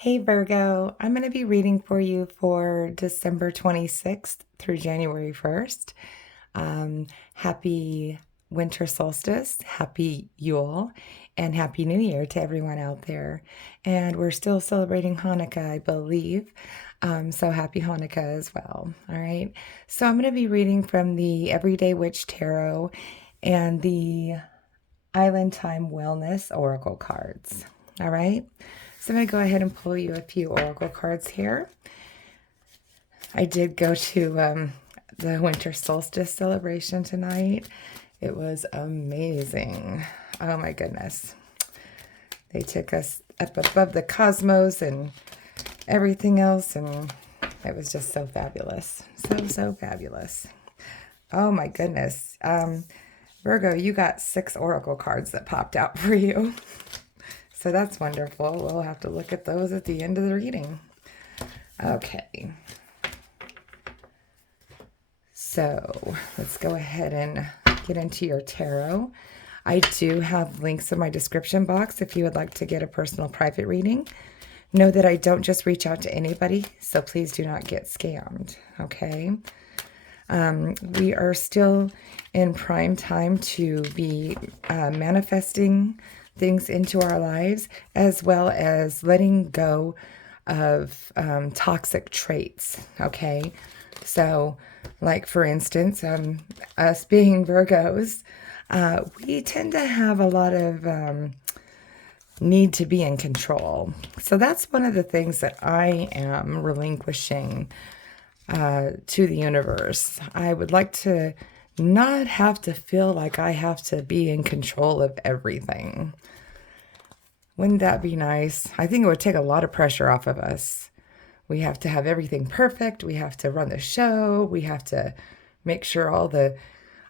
Hey Virgo, I'm going to be reading for you for December 26th through January 1st. Happy winter solstice, happy Yule, and happy New Year to everyone out there. And we're still celebrating Hanukkah, I believe. So happy Hanukkah as well. All right. So I'm going to be reading from the Everyday Witch Tarot and the Island Time Wellness Oracle cards. All right. So I'm going to go ahead and pull you a few oracle cards here. I did go to the winter solstice celebration tonight. It was amazing. Oh my goodness. They took us up above the cosmos and everything else, and it was just so fabulous. So fabulous. Oh my goodness. Virgo, you got 6 oracle cards that popped out for you. So that's wonderful. We'll have to look at those at the end of the reading. Okay. So let's go ahead and get into your tarot. I do have links in my description box if you would like to get a personal private reading. Know that I don't just reach out to anybody, so please do not get scammed, okay? We are still in prime time to be manifesting things into our lives, as well as letting go of toxic traits, okay? So, like for instance, us being Virgos, we tend to have a lot of need to be in control. So that's one of the things that I am relinquishing to the universe. I would like to not have to feel like I have to be in control of everything. Wouldn't that be nice? I think it would take a lot of pressure off of us. We have to have everything perfect. We have to run the show. We have to make sure all the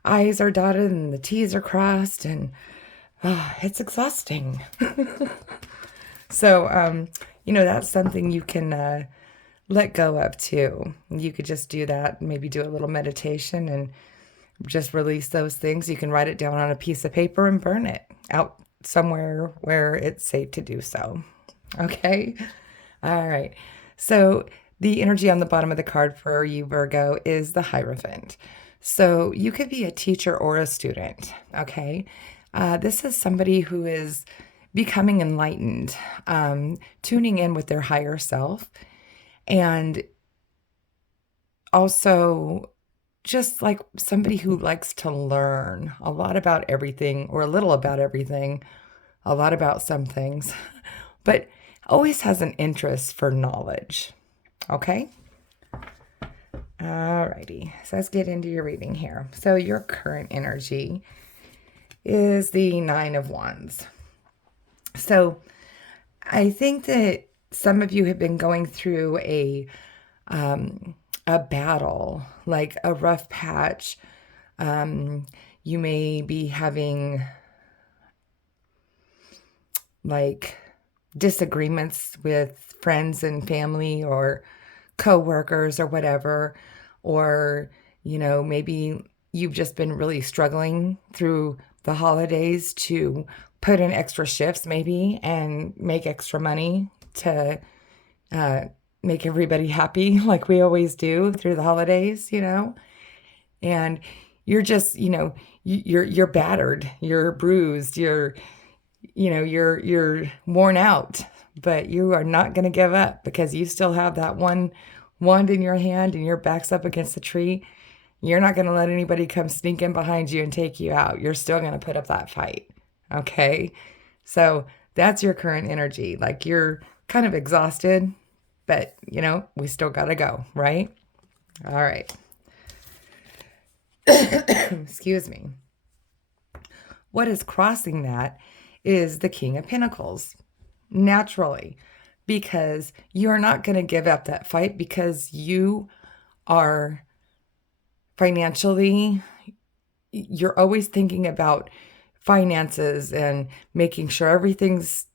I's are dotted and the T's are crossed, and it's exhausting. So, that's something you can let go of too. You could just do that, maybe do a little meditation and just release those things. You can write it down on a piece of paper and burn it out somewhere where it's safe to do so. Okay? All right. So the energy on the bottom of the card for you, Virgo, is the Hierophant. So you could be a teacher or a student. Okay? This is somebody who is becoming enlightened, tuning in with their higher self, and also just like somebody who likes to learn a lot about everything, or a little about everything, a lot about some things, but always has an interest for knowledge. Okay? Alrighty. So let's get into your reading here. So your current energy is the Nine of Wands. So I think that some of you have been going through a battle, like a rough patch. You may be having like disagreements with friends and family or coworkers or whatever, or maybe you've just been really struggling through the holidays to put in extra shifts maybe and make extra money to make everybody happy like we always do through the holidays, and you're just, you're battered, you're bruised, you're worn out, but you are not going to give up because you still have that one wand in your hand and your back's up against the tree. You're not going to let anybody come sneak in behind you and take you out. You're still going to put up that fight. Okay. So that's your current energy. Like you're kind of exhausted, but we still got to go, right? All right. Excuse me. What is crossing that is the King of Pentacles, naturally, because you're not going to give up that fight because you are financially, you're always thinking about finances and making sure everything's,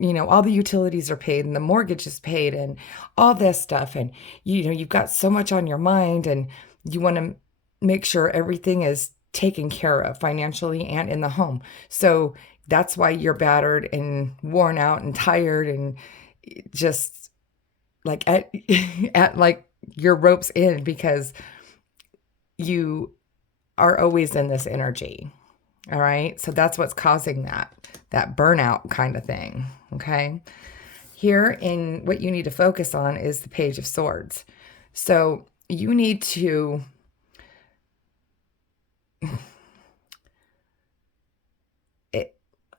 all the utilities are paid and the mortgage is paid and all this stuff. And, you've got so much on your mind and you want to make sure everything is taken care of financially and in the home. So that's why you're battered and worn out and tired, and just like at, at like your rope's end because you are always in this energy. All right. So that's what's causing that burnout kind of thing. Okay. Here in what you need to focus on is the Page of Swords. So you need to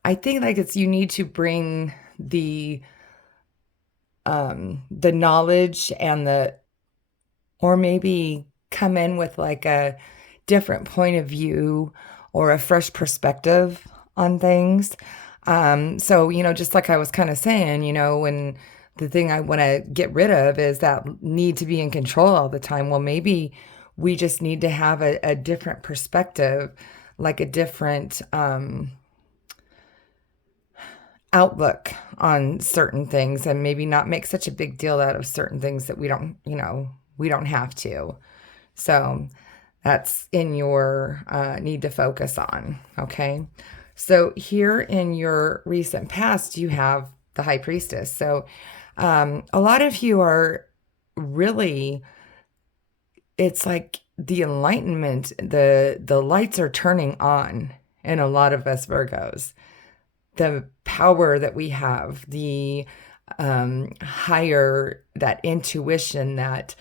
I think like it's you need to bring the knowledge and or maybe come in with like a different point of view or a fresh perspective on things. So, just like I was kind of saying, when the thing I want to get rid of is that need to be in control all the time. Well, maybe we just need to have a different perspective, like a different outlook on certain things, and maybe not make such a big deal out of certain things that we don't have to. So that's in your need to focus on. Okay. So here in your recent past, you have the High Priestess. So a lot of you are really, it's like the enlightenment, the lights are turning on in a lot of us Virgos. The power that we have, the higher, that intuition, that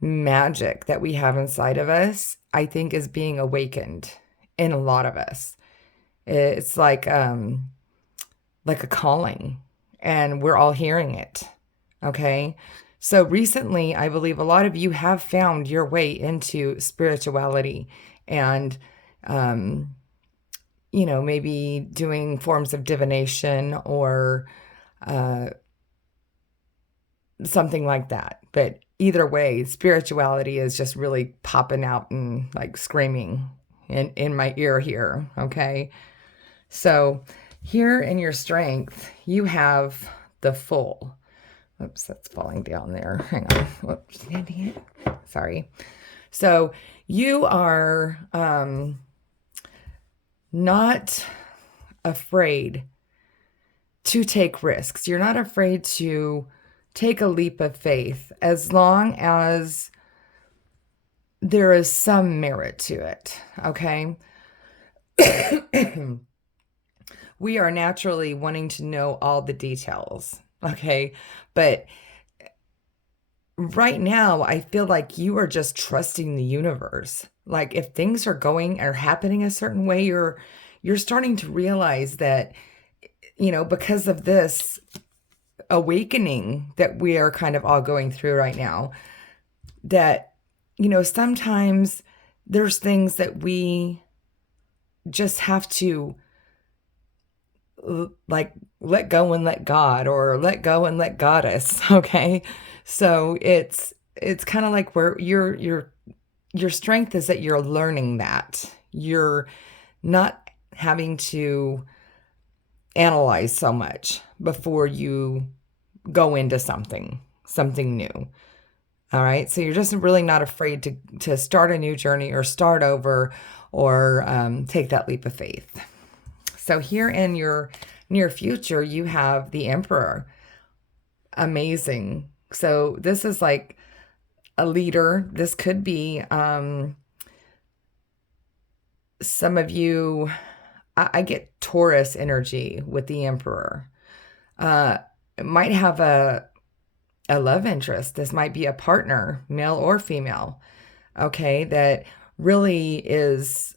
magic that we have inside of us, I think is being awakened in a lot of us. It's like a calling, and we're all hearing it. Okay. So recently, I believe a lot of you have found your way into spirituality and, maybe doing forms of divination or something like that. But either way, spirituality is just really popping out and like screaming in my ear here. Okay. So here in your strength, you have the Fool. Oops, that's falling down there. Hang on. Whoops. Sorry. So you are not afraid to take risks. You're not afraid to take a leap of faith as long as there is some merit to it. Okay. We are naturally wanting to know all the details. Okay. But right now, I feel like you are just trusting the universe. Like if things are going or happening a certain way, you're starting to realize that, because of this awakening that we are kind of all going through right now, that, sometimes there's things that we just have to like let go and let God, or let go and let Goddess. Okay. So it's kind of like where your strength is that you're learning that you're not having to analyze so much before you go into something new. All right. So you're just really not afraid to start a new journey or start over or take that leap of faith. So here in your near future, you have the Emperor. Amazing. So this is like a leader. This could be some of you. I get Taurus energy with the Emperor. It might have a love interest. This might be a partner, male or female. Okay, that really is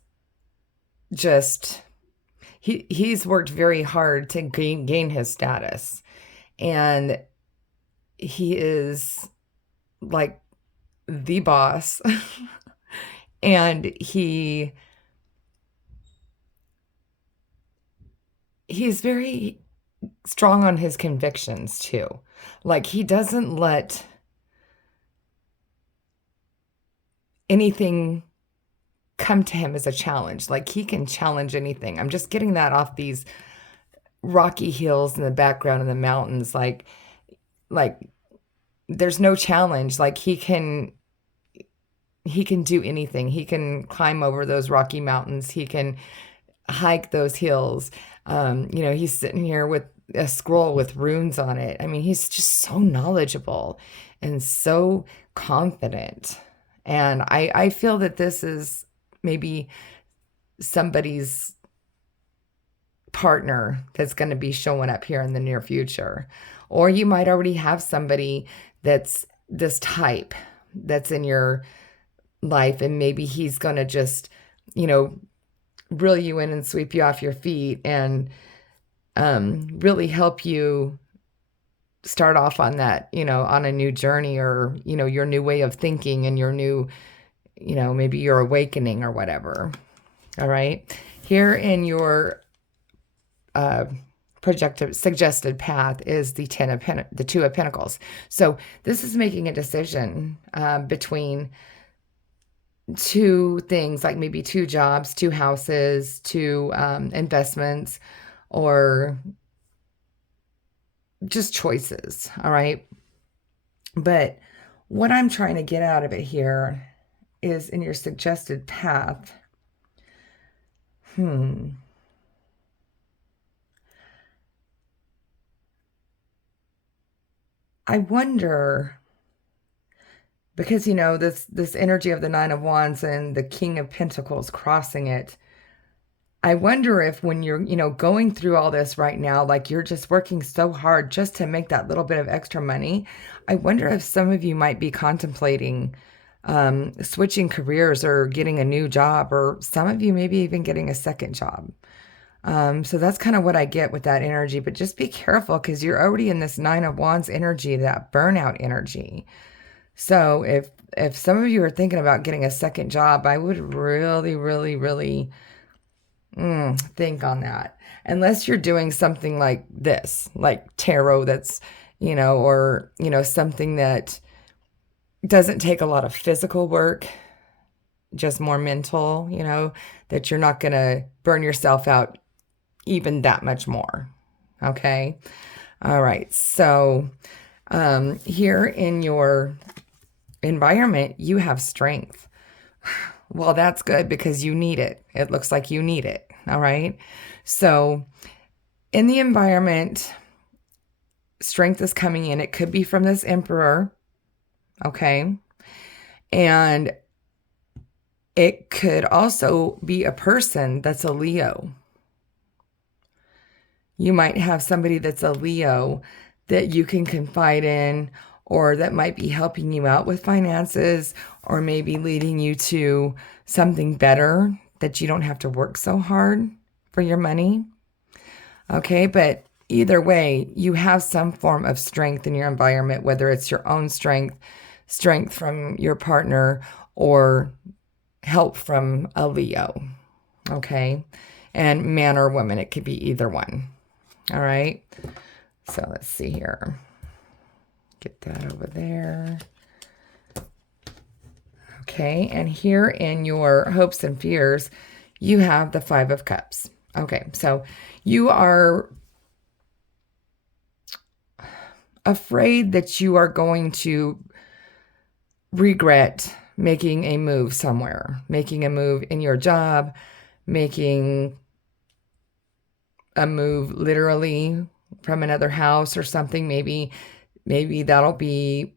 just he's worked very hard to gain his status, and he is like the boss. And he's very strong on his convictions too. Like he doesn't let anything come to him as a challenge. Like he can challenge anything. I'm just getting that off these rocky hills in the background in the mountains. Like there's no challenge. Like he can do anything. He can climb over those rocky mountains. He can hike those hills. He's sitting here with a scroll with runes on it. I mean, he's just so knowledgeable and so confident. And I feel that this is maybe somebody's partner that's going to be showing up here in the near future. Or you might already have somebody that's this type that's in your life, and maybe he's going to just, you know, reel you in and sweep you off your feet and really help you start off on that, you know, on a new journey, or, you know, your new way of thinking and your new, you know, maybe your awakening or whatever. All right. Here in your projected suggested path is the the Two of Pentacles. So this is making a decision between two things, like maybe two jobs, two houses, two investments, or just choices. All right. But what I'm trying to get out of it here is in your suggested path. I wonder, because, you know, this energy of the Nine of Wands and the King of Pentacles crossing it, I wonder if when you're, you know, going through all this right now, like you're just working so hard just to make that little bit of extra money, I wonder if some of you might be contemplating switching careers or getting a new job, or some of you maybe even getting a second job. So that's kind of what I get with that energy. But just be careful, because you're already in this Nine of Wands energy, that burnout energy. So if some of you are thinking about getting a second job, I would really, really, really think on that. Unless you're doing something like this, like tarot, that's, you know, or, you know, something that doesn't take a lot of physical work, just more mental, you know, that you're not going to burn yourself out even that much more. Okay. All right. So here in your environment, you have strength. Well, that's good, because you need it. It looks like you need it. All right. So in the environment, strength is coming in. It could be from this Emperor. Okay. And it could also be a person that's a Leo. You might have somebody that's a Leo that you can confide in, or that might be helping you out with finances, or maybe leading you to something better, that you don't have to work so hard for your money. Okay, but either way, you have some form of strength in your environment, whether it's your own strength, strength from your partner, or help from a Leo. Okay, and man or woman, it could be either one. All right, so let's see here. Get that over there. Okay, and here in your hopes and fears, you have the Five of Cups. Okay, so you are afraid that you are going to regret making a move somewhere, making a move in your job, making a move literally from another house or something. Maybe that'll be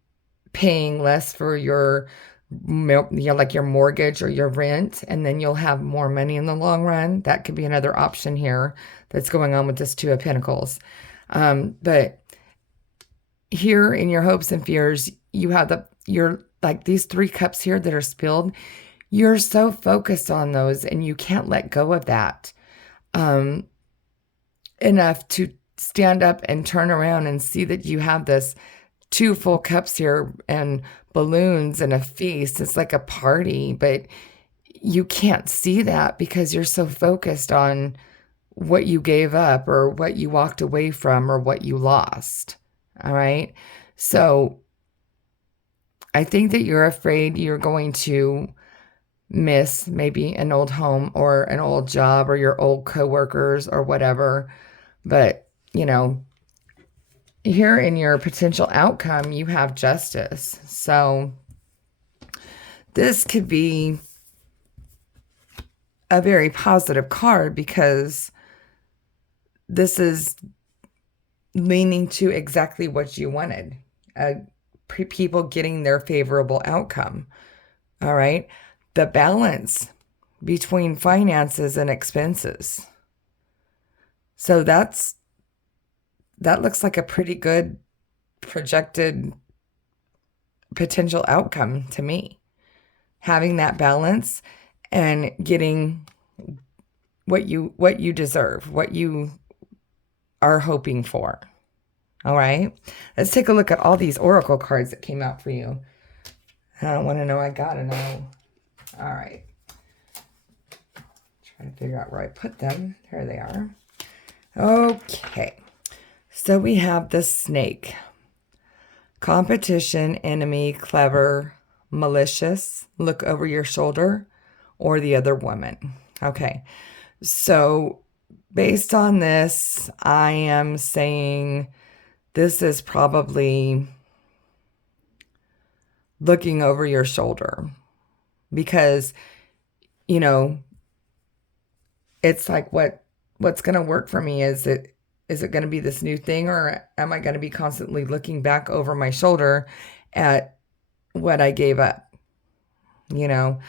paying less for your, you know, like your mortgage or your rent, and then you'll have more money in the long run. That could be another option here that's going on with this Two of Pentacles. But here in your hopes and fears, you have you're like these three cups here that are spilled. You're so focused on those, and you can't let go of that enough to stand up and turn around and see that you have this two full cups here and balloons and a feast. It's like a party, but you can't see that because you're so focused on what you gave up, or what you walked away from, or what you lost. All right. So I think that you're afraid you're going to miss maybe an old home, or an old job, or your old coworkers, or whatever. But, you know, here in your potential outcome, you have Justice. So this could be a very positive card, because this is leaning to exactly what you wanted. People getting their favorable outcome. All right. The balance between finances and expenses. So that looks like a pretty good projected potential outcome to me. Having that balance and getting what you deserve, what you are hoping for. All right. Let's take a look at all these oracle cards that came out for you. I don't want to know. I gotta know. All right. Trying to figure out where I put them. There they are. Okay. So we have the snake. Competition, enemy, clever, malicious, look over your shoulder, or the other woman. Okay. So based on this, I am saying this is probably looking over your shoulder because, you know, it's like what's going to work for me? Is it going to be this new thing, or am I going to be constantly looking back over my shoulder at what I gave up? You know,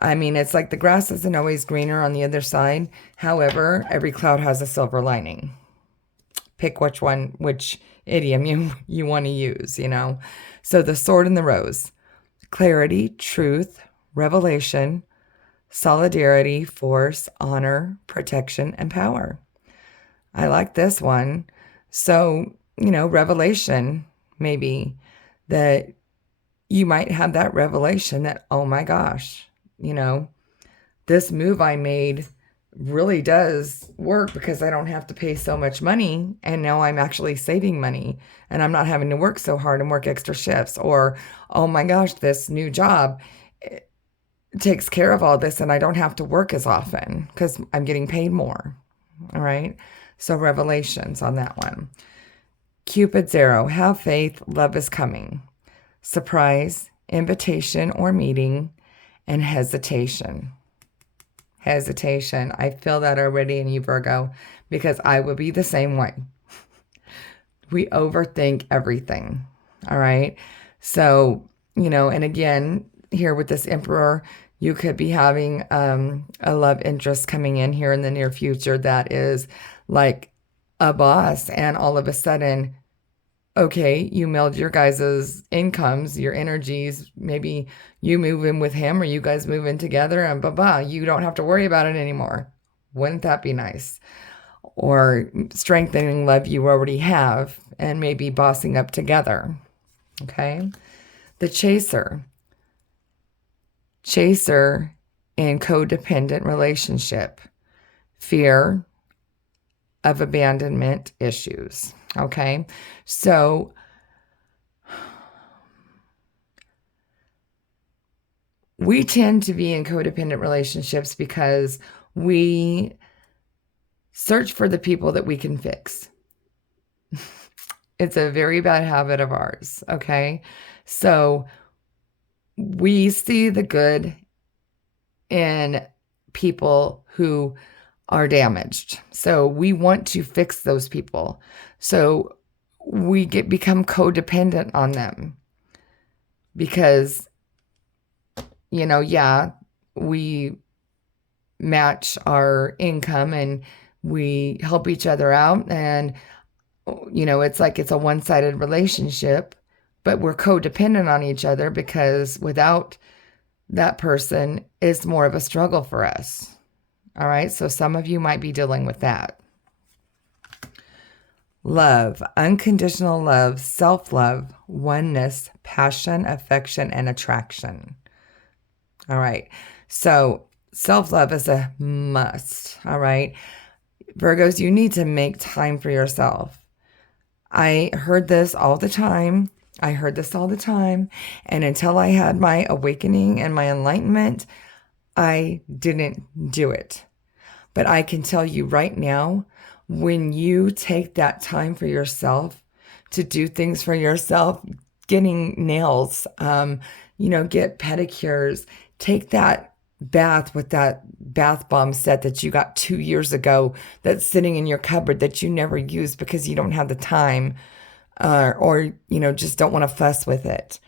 I mean, it's like the grass isn't always greener on the other side. However, every cloud has a silver lining. Pick which idiom you want to use, you know. So the sword and the rose. Clarity, truth, revelation, solidarity, force, honor, protection, and power. I like this one. So, you know, revelation, maybe that you might have that revelation that, oh my gosh, you know, this move I made really does work because I don't have to pay so much money. And now I'm actually saving money and I'm not having to work so hard and work extra shifts. Or, oh my gosh, this new job takes care of all this and I don't have to work as often because I'm getting paid more. All right. So revelations on that one. Cupid's arrow. Have faith. Love is coming. Surprise, invitation or meeting, and hesitation. Hesitation. I feel that already in you, Virgo, because I would be the same way. We overthink everything. All right. So, you know, and again, here with this Emperor, you could be having a love interest coming in here in the near future that is like a boss, and all of a sudden, okay, you meld your guys' incomes, your energies, maybe you move in with him or you guys move in together and blah, you don't have to worry about it anymore. Wouldn't that be nice? Or strengthening love you already have and maybe bossing up together. Okay. The chaser. Chaser in codependent relationship. Fear of abandonment issues. Okay. So we tend to be in codependent relationships because we search for the people that we can fix. It's a very bad habit of ours. Okay. So we see the good in people who are damaged. So we want to fix those people. So we become codependent on them because, you know, yeah, we match our income and we help each other out. And, you know, it's like it's a one-sided relationship, but we're codependent on each other because without that person, it's more of a struggle for us. All right. So some of you might be dealing with that. Love, unconditional love, self-love, oneness, passion, affection, and attraction. All right. So self-love is a must. All right. Virgos, you need to make time for yourself. I heard this all the time. And until I had my awakening and my enlightenment, I didn't do it. But I can tell you right now, when you take that time for yourself to do things for yourself, getting nails, you know, get pedicures, take that bath with that bath bomb set that you got 2 years ago that's sitting in your cupboard that you never use because you don't have the time, or just don't want to fuss with it.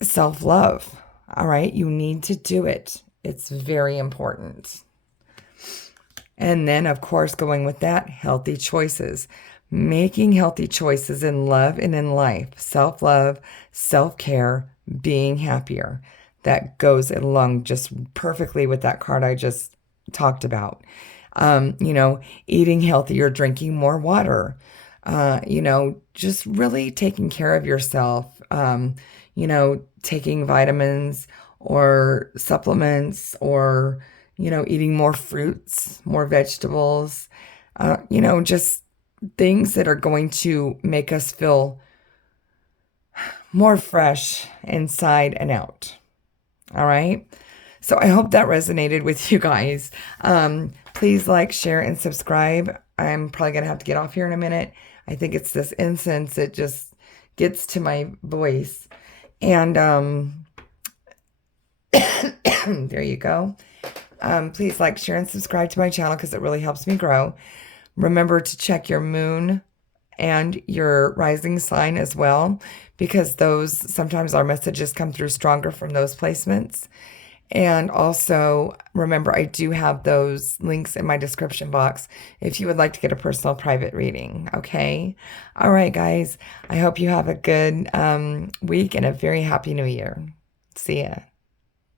Self-love. All right, you need to do it. It's very important. And then, of course, going with that, healthy choices. Making healthy choices in love and in life. Self-love, self-care, being happier. That goes along just perfectly with that card I just talked about. Eating healthier, drinking more water. Just really taking care of yourself. Taking vitamins or supplements, or eating more fruits, more vegetables, just things that are going to make us feel more fresh inside and out. All right. So I hope that resonated with you guys. Please like, share, and subscribe. I'm probably going to have to get off here in a minute. I think it's this incense. It just gets to my voice. And there you go. Please like, share, and subscribe to my channel because it really helps me grow. Remember to check your moon and your rising sign as well, because those sometimes our messages come through stronger from those placements. And also remember, I do have those links in my description box if you would like to get a personal private reading. Okay. All right, guys. I hope you have a good week and a very happy new year. See ya.